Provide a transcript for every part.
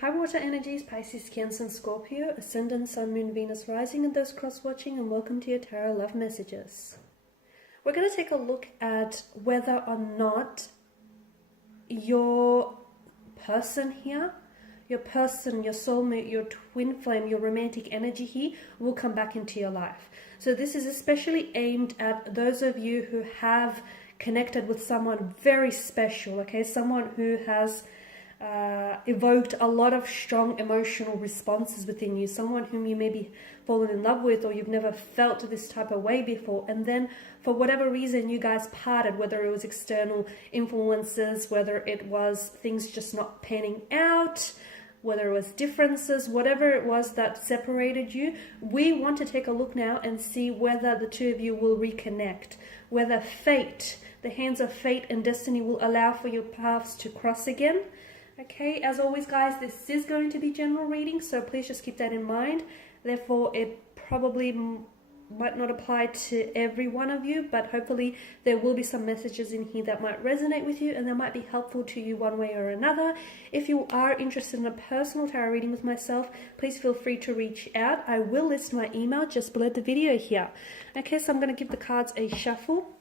High water energies, Pisces, Cancer, and Scorpio, Ascendant, Sun, Moon, Venus, Rising, and those cross-watching, and welcome to your Tarot Love Messages. We're going to take a look at whether or not your person here, your person, your soulmate, your twin flame, your romantic energy here will come back into your life. So this is especially aimed at those of you who have connected with someone very special, okay? Someone who has evoked a lot of strong emotional responses within you, someone whom you maybe fallen in love with or you've never felt this type of way before, and then for whatever reason you guys parted, whether it was external influences, whether it was things just not panning out, whether it was differences, whatever it was that separated you. We want to take a look now and see whether the two of you will reconnect, whether fate, the hands of fate and destiny will allow for your paths to cross again. Okay, as always guys, this is going to be general reading, so please just keep that in mind. Therefore, it probably might not apply to every one of you, but hopefully there will be some messages in here that might resonate with you and that might be helpful to you one way or another. If you are interested in a personal tarot reading with myself, please feel free to reach out. I will list my email just below the video here. Okay, so I'm going to give the cards a shuffle.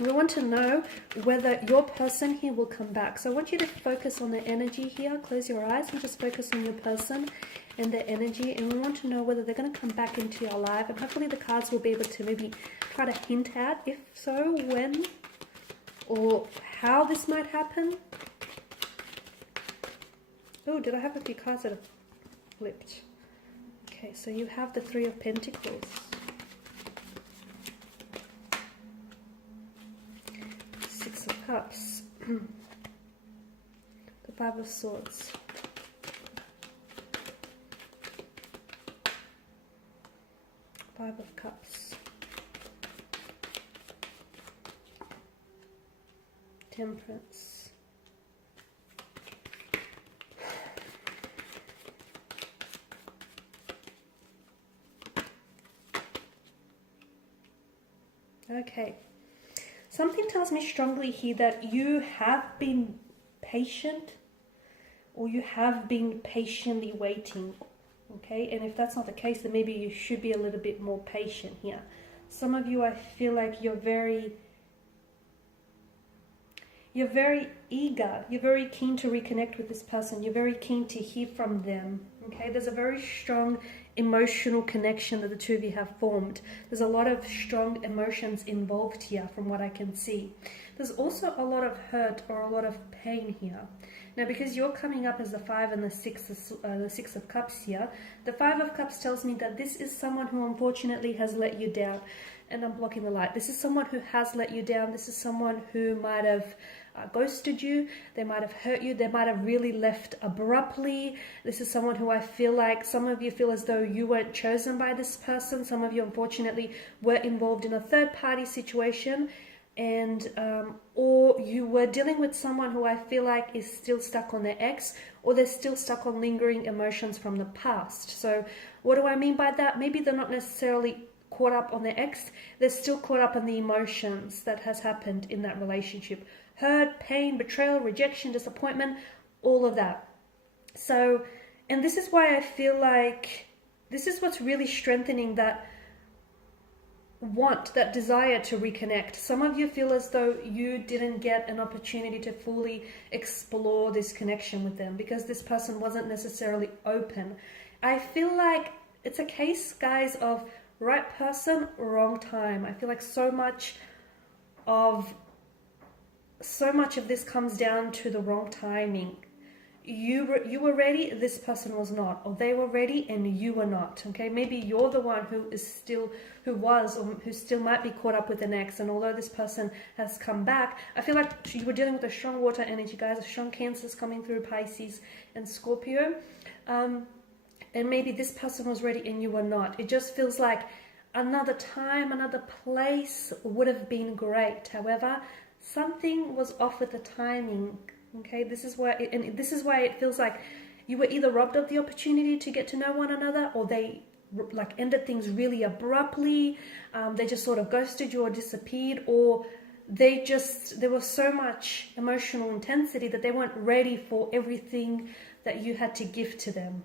We want to know whether your person here will come back. So I want you to focus on the energy here. Close your eyes and just focus on your person and their energy. And we want to know whether they're going to come back into your life. And hopefully the cards will be able to maybe try to hint at, if so, when or how this might happen. Oh, did I have a few cards that have flipped? Okay, so you have the Three of Pentacles. Six of Cups, the Five of Swords, Five of Cups, Temperance, okay. Something tells me strongly here that you have been patient, or you have been patiently waiting, okay? And if that's not the case, then maybe you should be a little bit more patient here. Some of you, I feel like you're very eager, you're very keen to reconnect with this person, you're very keen to hear from them, okay? There's a very strong emotional connection that the two of you have formed. There's a lot of strong emotions involved here from what I can see. There's also a lot of hurt or a lot of pain here. Now, because you're coming up as the Five and the Six of Cups here, the Five of Cups tells me that this is someone who unfortunately has let you down. And I'm blocking the light. This is someone who has let you down. This is someone who might have ghosted you. They might have hurt you. They might have really left abruptly. This is someone who I feel like some of you feel as though you weren't chosen by this person. Some of you unfortunately were involved in a third-party situation, and or you were dealing with someone who I feel like is still stuck on their ex, or they're still stuck on lingering emotions from the past. So what do I mean by that? Maybe they're not necessarily caught up on their ex, they're still caught up on the emotions that has happened in that relationship. Hurt, pain, betrayal, rejection, disappointment, all of that. So, and this is why I feel like this is what's really strengthening that want, that desire to reconnect. Some of you feel as though you didn't get an opportunity to fully explore this connection with them because this person wasn't necessarily open. I feel like it's a case, guys, of right person, wrong time. I feel like so much of this comes down to the wrong timing. You were ready, this person was not, or they were ready and you were not. Okay, maybe you're the one who still might be caught up with an ex, and although this person has come back, I feel like you were dealing with a strong water energy, guys, a strong Cancers coming through, Pisces and Scorpio. And maybe this person was ready and you were not. It just feels like another time, another place would have been great. However, something was off with the timing. Okay, this is why it feels like you were either robbed of the opportunity to get to know one another, or they like ended things really abruptly. They just sort of ghosted you or disappeared, or there was so much emotional intensity that they weren't ready for everything that you had to give to them.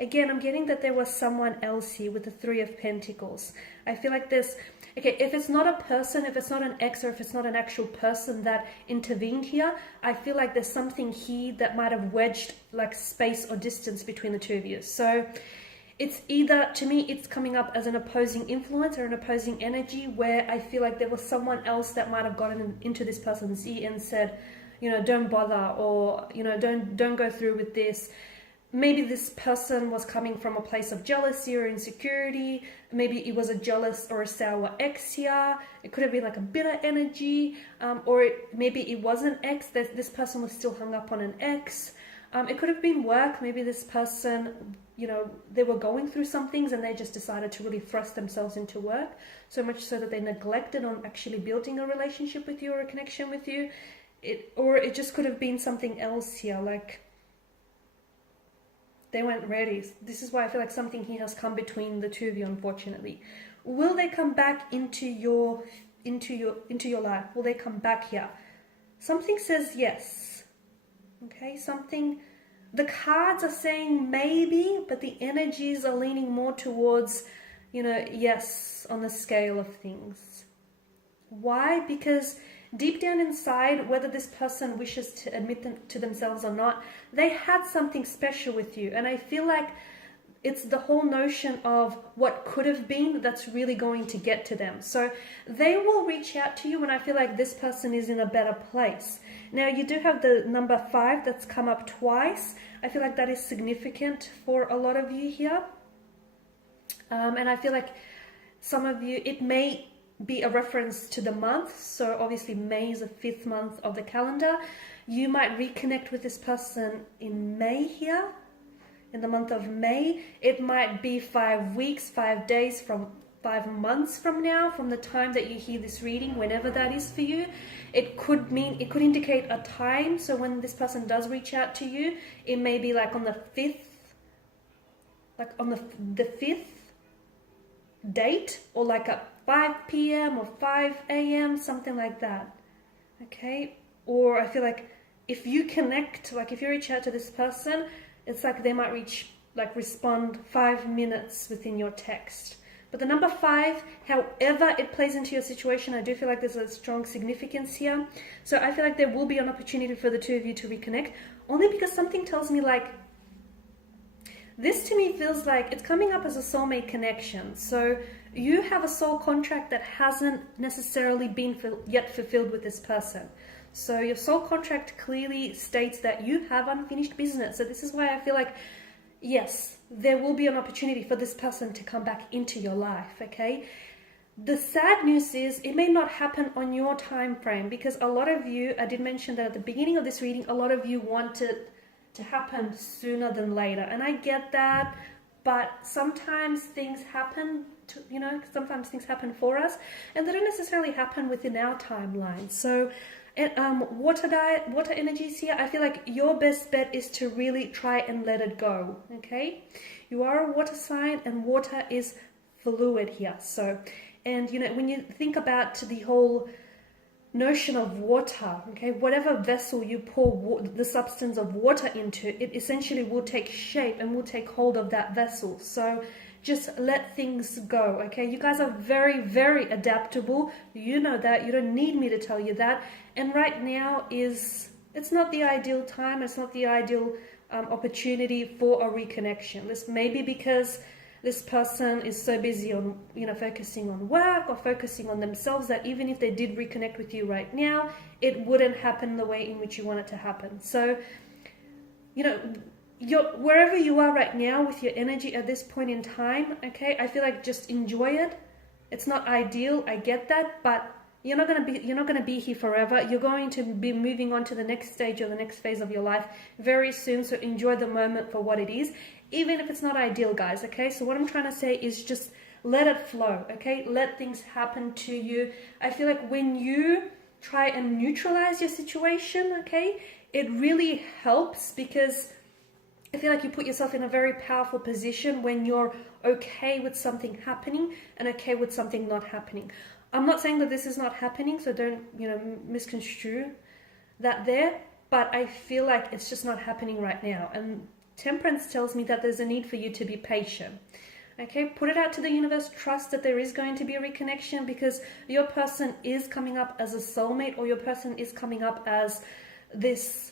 Again, I'm getting that there was someone else here with the Three of Pentacles. I feel like there's, okay, if it's not a person, if it's not an ex, or if it's not an actual person that intervened here, I feel like there's something here that might have wedged like space or distance between the two of you. So it's either, to me, it's coming up as an opposing influence or an opposing energy, where I feel like there was someone else that might have gotten into this person's ear and said, you know, don't bother, or, you know, don't go through with this. Maybe this person was coming from a place of jealousy or insecurity. Maybe it was a jealous or a sour ex here. It could have been like a bitter energy, or maybe it was an ex, that this person was still hung up on an ex. It could have been work. Maybe this person, you know, they were going through some things and they just decided to really thrust themselves into work, so much so that they neglected on actually building a relationship with you or a connection with you. Or it just could have been something else here, like they weren't ready. This is why I feel like something here has come between the two of you, unfortunately. Will they come back into your life? Will they come back here? Something says yes. Okay, something, the cards are saying maybe, but the energies are leaning more towards, you know, yes, on the scale of things. Why? Because deep down inside, whether this person wishes to admit them to themselves or not, they had something special with you. And I feel like it's the whole notion of what could have been that's really going to get to them. So they will reach out to you when I feel like this person is in a better place. Now, you do have the number 5 that's come up twice. I feel like that is significant for a lot of you here. And I feel like some of you, it may be a reference to the month. So obviously May is the 5th month of the calendar. You might reconnect with this person in May here, in the month of May. It might be 5 weeks, 5 days, from 5 months from now, from the time that you hear this reading, whenever that is for you. It could indicate a time. So when this person does reach out to you, it may be like on the 5th, like on the 5th date, or like at 5 p.m. or 5 a.m., something like that. Okay? Or I feel like if you connect, like if you reach out to this person, it's like they might respond 5 minutes within your text. But the number 5, however it plays into your situation, I do feel like there's a strong significance here. So I feel like there will be an opportunity for the two of you to reconnect, only because something tells me like, this to me feels like it's coming up as a soulmate connection. So you have a soul contract that hasn't necessarily been yet fulfilled with this person. So your soul contract clearly states that you have unfinished business. So this is why I feel like, yes, there will be an opportunity for this person to come back into your life, okay? The sad news is it may not happen on your time frame, because a lot of you, I did mention that at the beginning of this reading, a lot of you want it to happen sooner than later. And I get that, but sometimes things happen, sometimes things happen for us, and they don't necessarily happen within our timeline. So water energies here, I feel like your best bet is to really try and let it go, okay? You are a water sign, and water is fluid here. So, and when you think about the whole notion of water, okay, whatever vessel you pour the substance of water into, it essentially will take shape and will take hold of that vessel. So just let things go, okay? You guys are very, very adaptable. You know that. You don't need me to tell you that. And right now it's not the ideal time. It's not the ideal opportunity for a reconnection. This may be because this person is so busy on, focusing on work or focusing on themselves, that even if they did reconnect with you right now, it wouldn't happen the way in which you want it to happen. So, wherever you are right now with your energy at this point in time, okay, I feel like just enjoy it. It's not ideal, I get that, but you're not gonna be here forever. You're going to be moving on to the next stage or the next phase of your life very soon. So enjoy the moment for what it is, even if it's not ideal, guys. Okay, so what I'm trying to say is just let it flow. Okay, let things happen to you. I feel like when you try and neutralize your situation, okay, it really helps, because I feel like you put yourself in a very powerful position when you're okay with something happening and okay with something not happening. I'm not saying that this is not happening, so don't, misconstrue that there, but I feel like it's just not happening right now. And Temperance tells me that there's a need for you to be patient. Okay, put it out to the universe. Trust that there is going to be a reconnection, because your person is coming up as a soulmate, or your person is coming up as this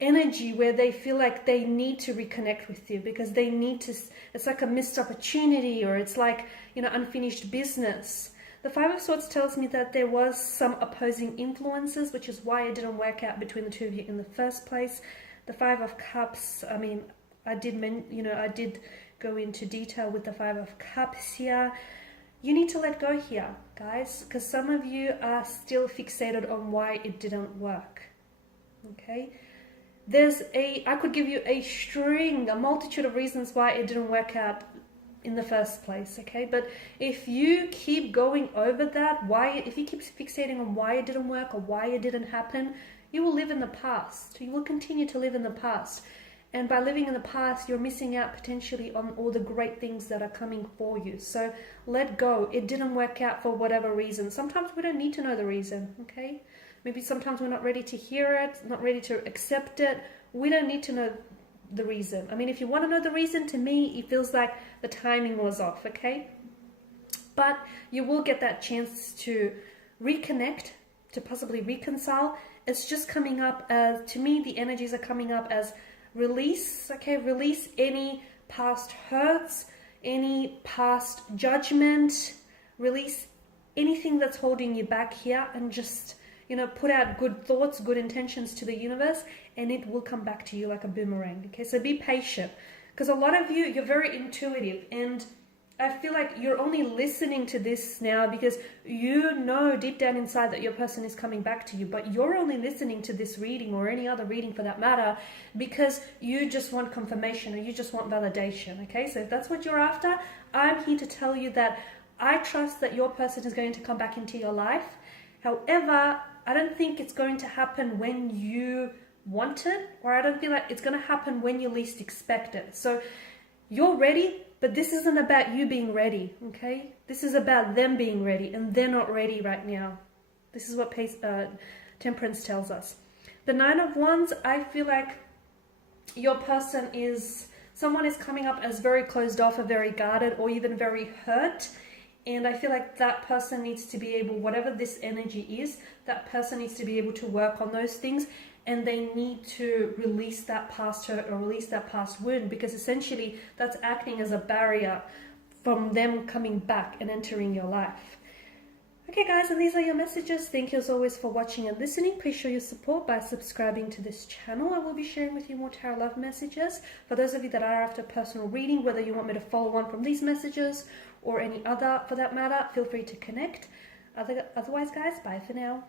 energy where they feel like they need to reconnect with you, because they need to, it's like a missed opportunity, or it's like, you know, unfinished business. The Five of Swords tells me that there was some opposing influences, which is why it didn't work out between the two of you in the first place. The Five of Cups, I mean, I did go into detail with the Five of Cups here. You need to let go here, guys, because some of you are still fixated on why it didn't work. Okay, I could give you a multitude of reasons why it didn't work out in the first place. Okay, but if you keep going over that, if you keep fixating on why it didn't work or why it didn't happen, you will live in the past. You will continue to live in the past. And by living in the past, you're missing out potentially on all the great things that are coming for you. So let go. It didn't work out for whatever reason. Sometimes we don't need to know the reason, okay? Maybe sometimes we're not ready to hear it, not ready to accept it. We don't need to know the reason. I mean, if you want to know the reason, to me, it feels like the timing was off, okay? But you will get that chance to reconnect, to possibly reconcile. It's just coming up as, to me, the energies are coming up as release, okay? Release any past hurts, any past judgment, release anything that's holding you back here, and just, you know, put out good thoughts, good intentions to the universe, and it will come back to you like a boomerang, okay? So be patient, because a lot of you, you're very intuitive, and I feel like you're only listening to this now because you know deep down inside that your person is coming back to you, but you're only listening to this reading, or any other reading for that matter, because you just want confirmation, or you just want validation, okay? So if that's what you're after, I'm here to tell you that I trust that your person is going to come back into your life. However, I don't think it's going to happen when you want it, or I don't feel like it's going to happen when you least expect it. So you're ready, but this isn't about you being ready, okay? This is about them being ready, and they're not ready right now. This is what Temperance tells us. The Nine of Wands, I feel like your person someone is coming up as very closed off, or very guarded, or even very hurt. And I feel like that person needs to be able, whatever this energy is, that person needs to be able to work on those things, and they need to release that past hurt or release that past wound, because essentially that's acting as a barrier from them coming back and entering your life. Okay guys, and these are your messages. Thank you as always for watching and listening. Please show your support by subscribing to this channel. I will be sharing with you more tarot love messages. For those of you that are after personal reading, whether you want me to follow on from these messages or any other for that matter, feel free to connect. Otherwise guys, bye for now.